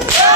Yeah.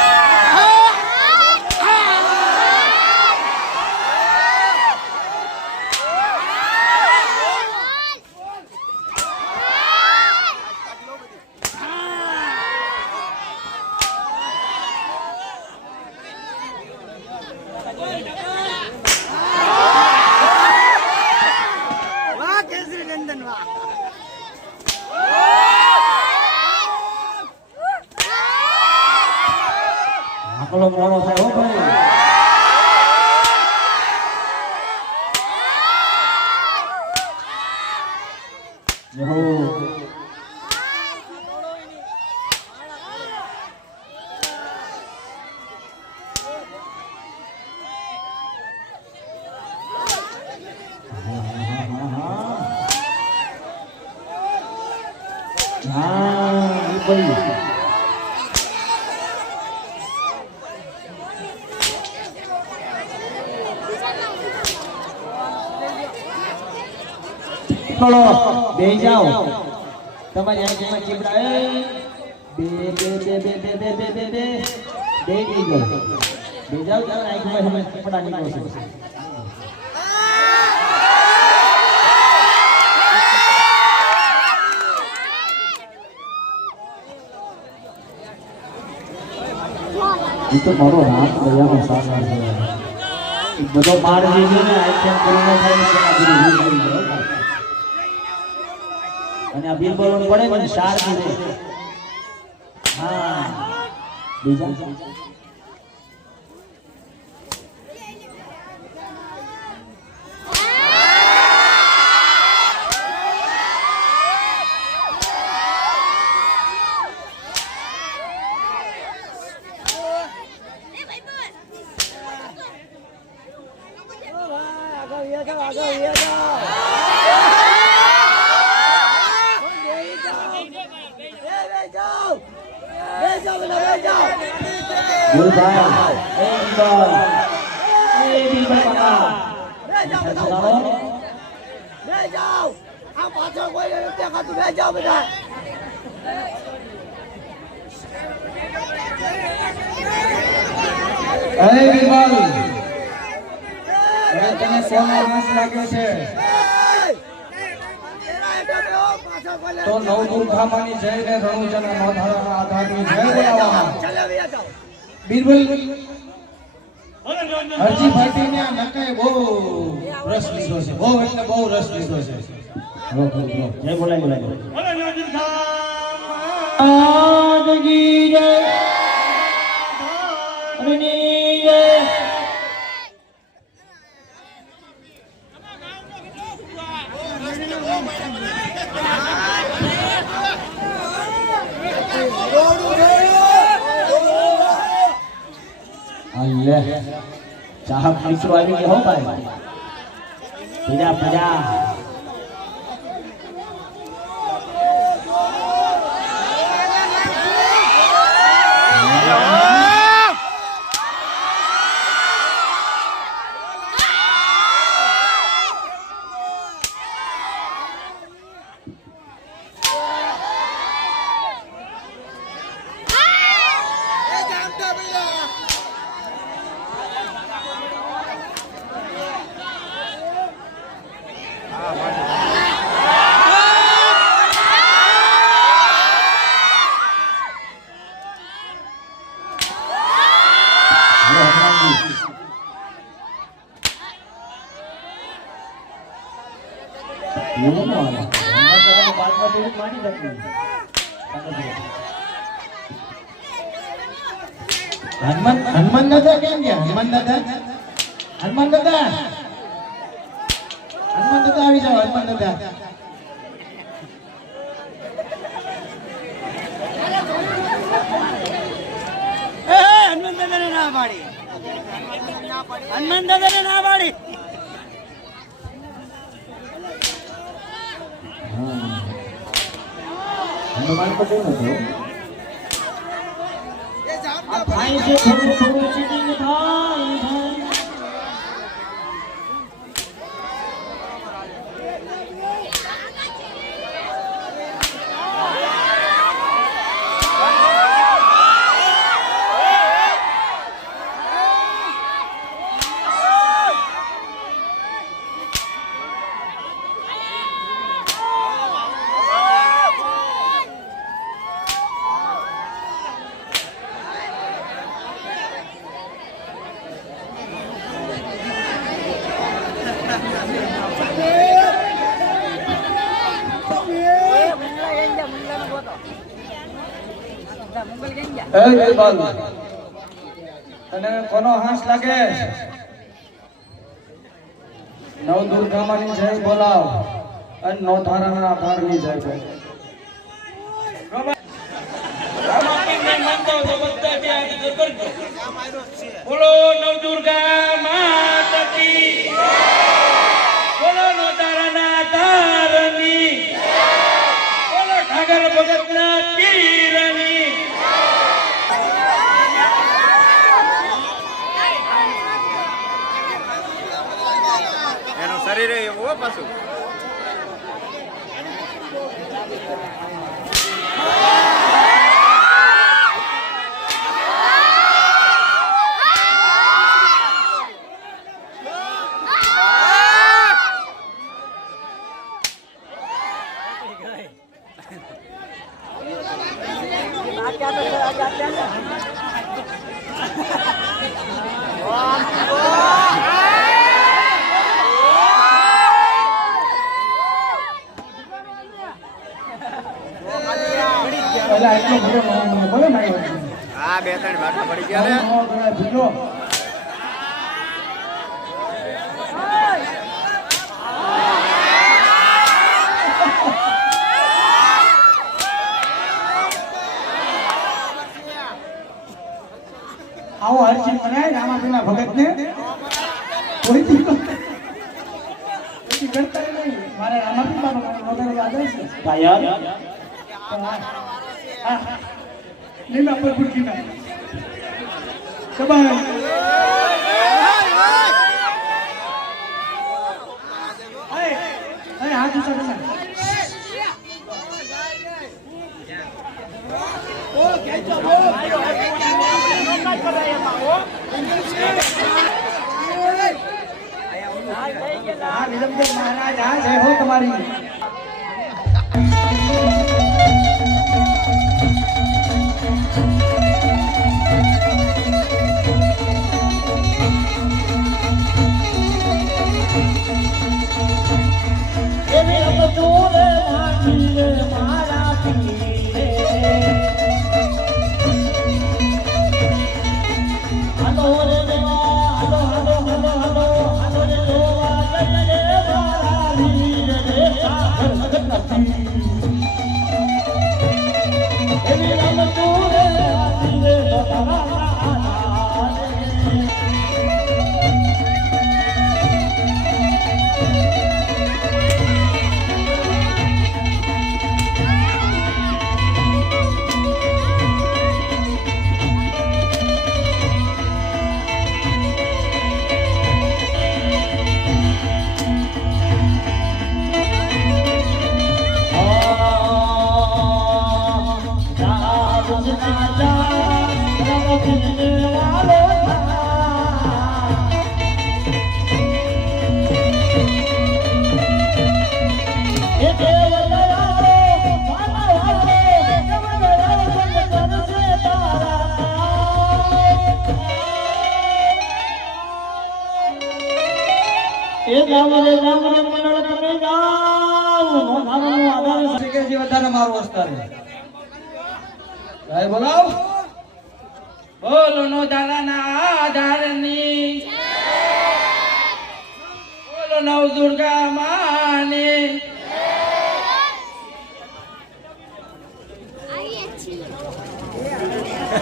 然后，啊，到了。બે જાઓ. તમારી આંખમાં ચીપડા બે બે બે બે બે બે બે બે બે. બે ગયો બે જાઓ તમારી આંખમાં હમણાં ચીપડા નીકળશે એ તો મારો રામ દયાનો સાગર છે. બધો પાર જઈ ગયો ને આઈટમ કરીને થાય ને તેના બધું ભૂલ કરી જાય હો. અને આ બિલ બોલવાનું પડે ને શાર દીધે હા. બીજા આગળ વ્યા જાઓ આગળ વ્યા જાઓ બેહી જાઓ. એ બેહી જાઓ. બેહી જાઓ બધા, બેહી જાઓ. ગુલભાઈ એ બિલબલ એ બિલબલ કાકા બેહી જાઓ બધા જાઓ. ઉપર. બેહી જાઓ. આ પાછળ કોઈ નથી દેખાતું. બેહી જાઓ બધા. અરે બિલબલ હવે તને કોનો રસ લાગ્યો છે તો. નવ દુર્ગામાની જય ને રણુજના માધારાના આધારની જય જાઓ. બિરબલ હરજી ભાટીને આ નકાએ બહુ રસ લીધો છે બહુ એટલે બહુ રસ લીધો છે. જય બોલાય બોલાય આજની જય હરની જય અલ્લે ચાહક મિત્રો આવી ગયા હો ભાઈ. પ્રજા પીડા. Ah, vale. આનંદ આવે હનુમાન દાદા હનુમાન પટેલ નથી તને કોનો હાંસ લાગે? નવ દુર્ગામાની જય બોલાવ. અને નવ ધારાના આધારની જય બોલ બોલો નવદુર્ગા માતા શરીર એવું હો પાછું પેલા એટલો બધો મને બોલે માર્યો આ બે ત્રણ ભાગમાં પડી ગયા ને નો ગણાય ભૂલ્યો આવો હરસિંહ બનાય ને ભગત ને ભગતને કોઈ કોઈ કરતા નહીં. મારે આમાં બી મારો લીલા પર ભૂકી ના કબાય હાથ હા વિલમદેવ મહારાજ હો તમારી.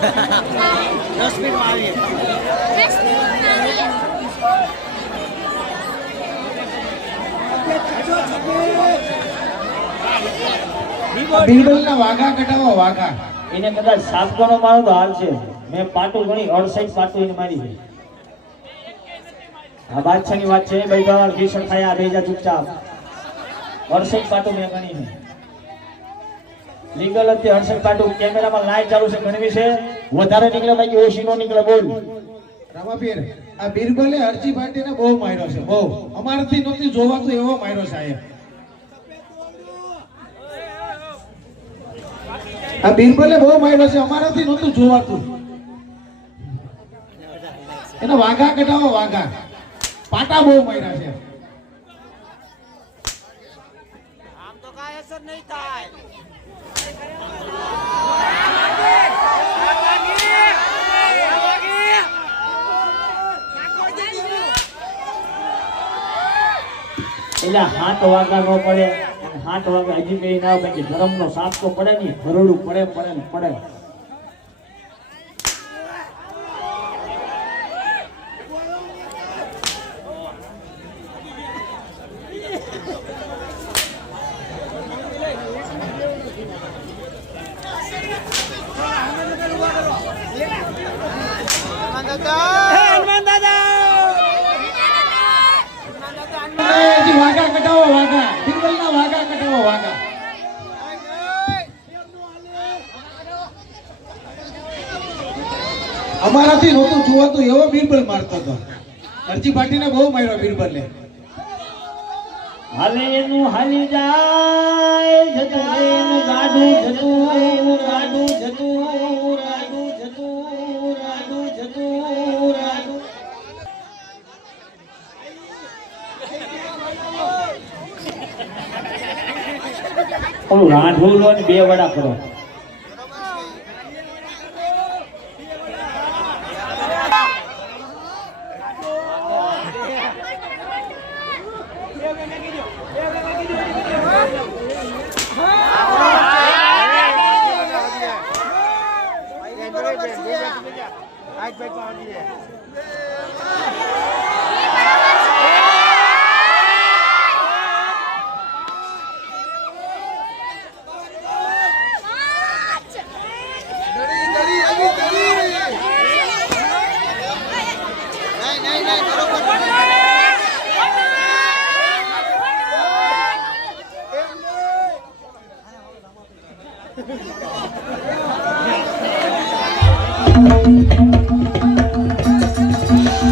દસ મિનિટમાં આવીએ. દસ મિનિટમાં આવીએ બિરબલના વાઘા કટાવો વાઘા. એને કદાચ સાતકોનો મારો તો હાલ છે. મેં પાટું ઘણી અડસાઈઠ પાટું એને મારી છે. આ બાદશાહની વાત છે ભાઈ ગવાર ભીષણ ખાયા બે જા ચૂપચાપ. અડસાઈઠ પાટું મેં ગણી છે. લીગલ હતી અડસઠ પાટું કેમેરામાં લાઈટ ચાલુ છે ગણવી છે. વધારે નીકળે બાકી ઓછી નો નીકળે બોલ. રામાપીર આ બિરબલે હરજી ભાટીને બહુ માર્યો છે બહુ. અમારાથી નથી જોવાતો એવો માર્યો સાહેબ આ બિરબલે બહુ માર્યો છે અમારાથી નહોતું જોવાતું. એના વાઘા કઢાવો વાઘા. પાટા બહુ માર્યા છે. આમ તો કાંઈ અસર નહીં થાય. એટલે હાથ વાગા ન પડે હાથ વાગે હજી કઈ ના કે ધર્મનો સાથ તો પડે નહીં ભરડું પડે પડે ને પડે હે હનુમાન દાદા હજી વાઘા કટાવો વાઘા બિરબલના વાઘા કટાવો વાઘા અમારાથી નહોતું જોવાતું એવો બિરબલ મારતો હતો અરજી પાટીને બહુ માર્યો બિરબલે હાલે એનું હાલી જાય, જતું એનું ગાડું, જતું ગાડું, જતું રાંધવું લો બે વડા કરો.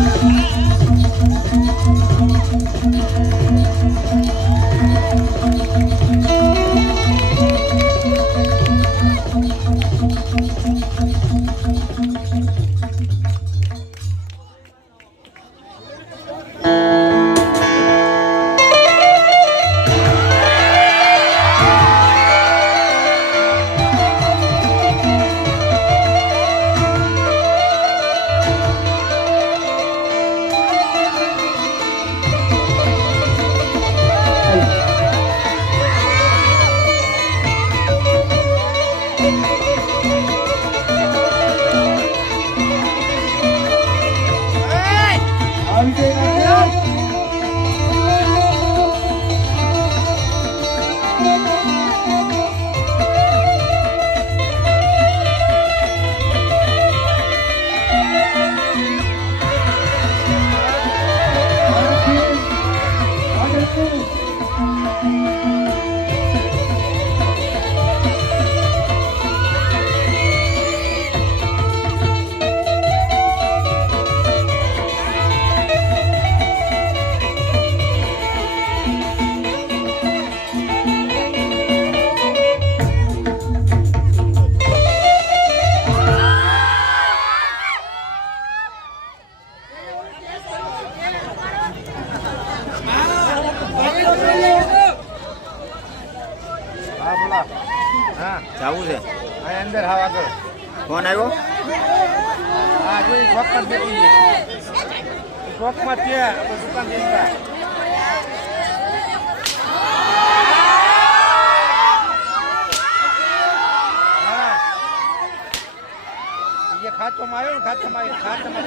હા ખાતામાં આવ્યો ને ખાતામાં. ખાતામાં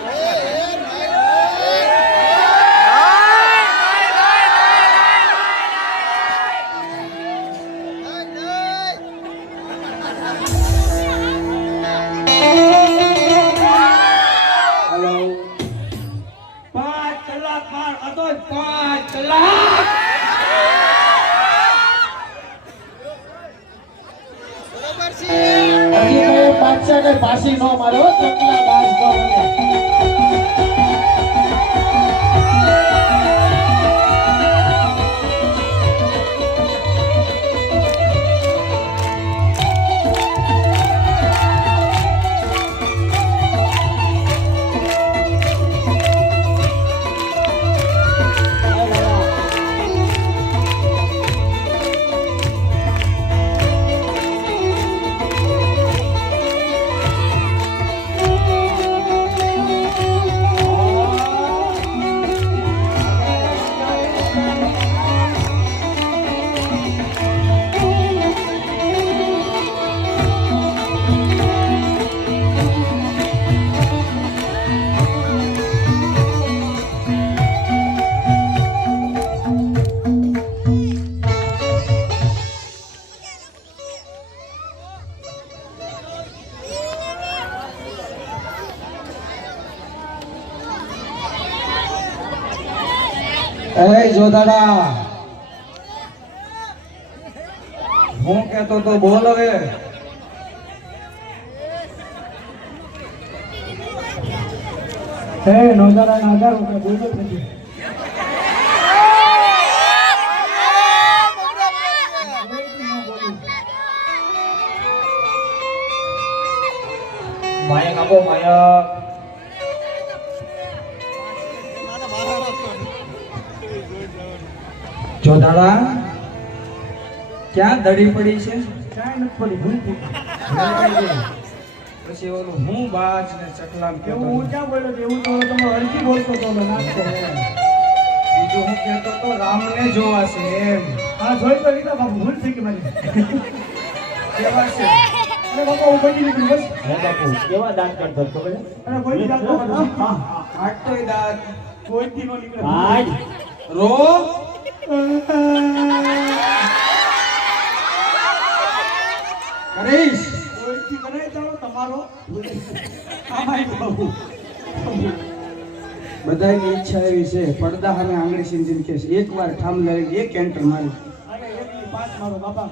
જોધાડા હું કેતો તો બોલ હવે. હે નોંધાડા ના હજાર રૂપિયા બોલો માયક આપો, માયક. જોધાડા ક્યાં દડી પડી છે? ક્યાંય નથી પડી હું પછી ઓલું હું બાજ ને ચકલામ કે હું ક્યાં બોલ્યો એવું તો તમે અરજી બોલતો તો મેં નાખતો બીજું હું કહેતો તો રામને જોવા છે એમ. હા જોઈ તો લીધા બાપુ ભૂલ થઈ ગઈ મારી. કેવા છે? અરે બાપા હું બચી નીકળી બસ. હે બાપુ કેવા દાંત કરતો હતો ખબર અરે કોઈ દાંત નો હા. કાઢતોય દાંત. કોઈથી નો નીકળે. આજ? રો. બધાની ઈચ્છા એવી છે. પડદા અને આંગળી સિંજીને કે એક વાર ઠામ લઈ એક એન્ટર મારી. પાંચ મારો બાપા.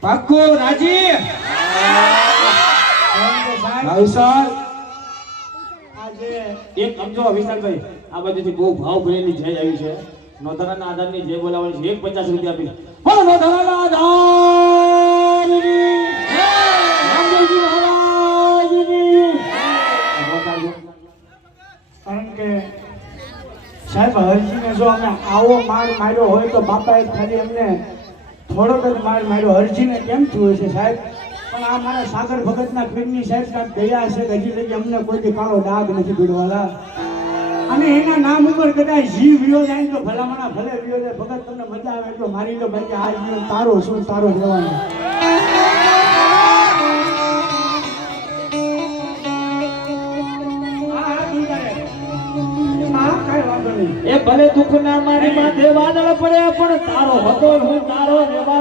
પાક્કો, રાજી? ભાવસાર આજે એક સમજો આ બાજુથી બહુ ભાવ ભરેલી જય આવી છે. નોંધારાના આધારની જે બોલાવવાની છે, એક પચાસ રૂપિયા આપી. બોલો મહારાજની બોલાવજો. કારણ કે, સાહેબ, હરજીને જો અમે આવો માર માર્યો હોય તો બાપાએ ખાલી અમને થોડોક જ માર માર્યો. હરજીને કેમ થયું હશે સાહેબ? પણ આ મારા સાગર ભગતના ફિલ્મની સાહેબ કાંઈક દયા છે હજી લગી અમને કોઈ કાળો ડાઘ નથી પીડવાલા અને એના નામ ઉપર કદાચ જીવ વિયો જાય તો ભલામણા ભલે વિયો જાય, ભગત તમને મજા આવે એટલો મારી લો બાકી આ જીવન તારો શું, તારો રહેવાનો. એ ભલે દુઃખના મારી માથે વાદળ પડ્યા, પણ તારો હતો હું તારો રહેવાનો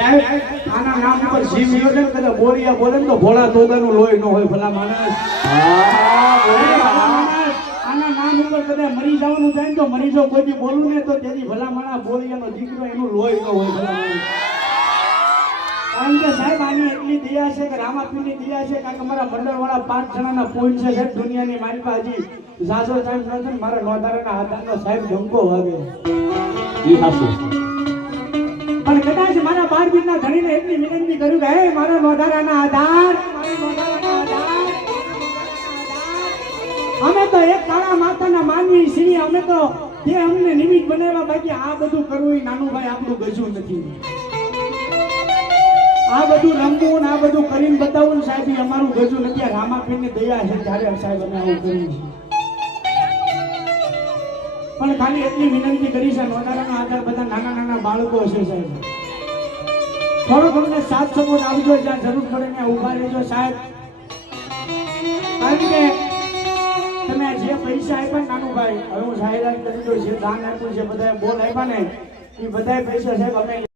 આના નામ પર જીવ યોજન કરે બોરિયા બોલે તો ભોળા તોગાનું લોહી ન હોય ભલા માણસ. આના નામ ઉપર કદાચ મરી જવાનું થાય તો મરી કોઈ બી બોલું ને તો તેની ભલા માણસ બોરિયાનો દીકરો એનું લોહી ન હોય ભલા માણસ. કારણ કે સાહેબ, આની એટલી દયા છે કે રામાપીરની દયા છે કારણ કે મારા મંડળવાળા પાંચ જણાના પોઈન્ટ છે સાહેબ, દુનિયાની મારી પાસે હજી ઝાઝો ટાઈમ નથી મારા નોંધારાના આધારનો સાહેબ ધમકો વાગે. પણ કદાચ મારા બાર બીજના ધણીને એટલી વિનંતી કરું કે મારા વધારાના આધાર અમે તો એક કાળા માતાના માનવી છીએ, અમે તો જે અમને નિમિત્ત બનાવ્યા બાકી આ બધું કરવું એ નાનું ભાઈ આપણું ગજું નથી. આ બધું રમવું આ બધું કરીને બતાવવું સાહેબ અમારું ગજું નથી, આ રામાપીરની દયા છે, ત્યારે સાહેબ અમે આવું કર્યું છે. પણ ખાલી એટલી વિનંતી કરી છે નોંધારાના આધાર બધા નાના નાના બાળકો છે સાહેબ. થોડો તમને સાથ સપોર્ટ આપજો, જ્યાં જરૂર પડે ત્યાં ઊભા રહેજો સાહેબ. કારણ કે તમે જે પૈસા આપ્યા નાનું ભાઈ હવે હું જાહેરાત કરી દઉં, જે દાન આપ્યું છે બધા બોલ આપ્યા ને, એ બધા પૈસા સાહેબ અમે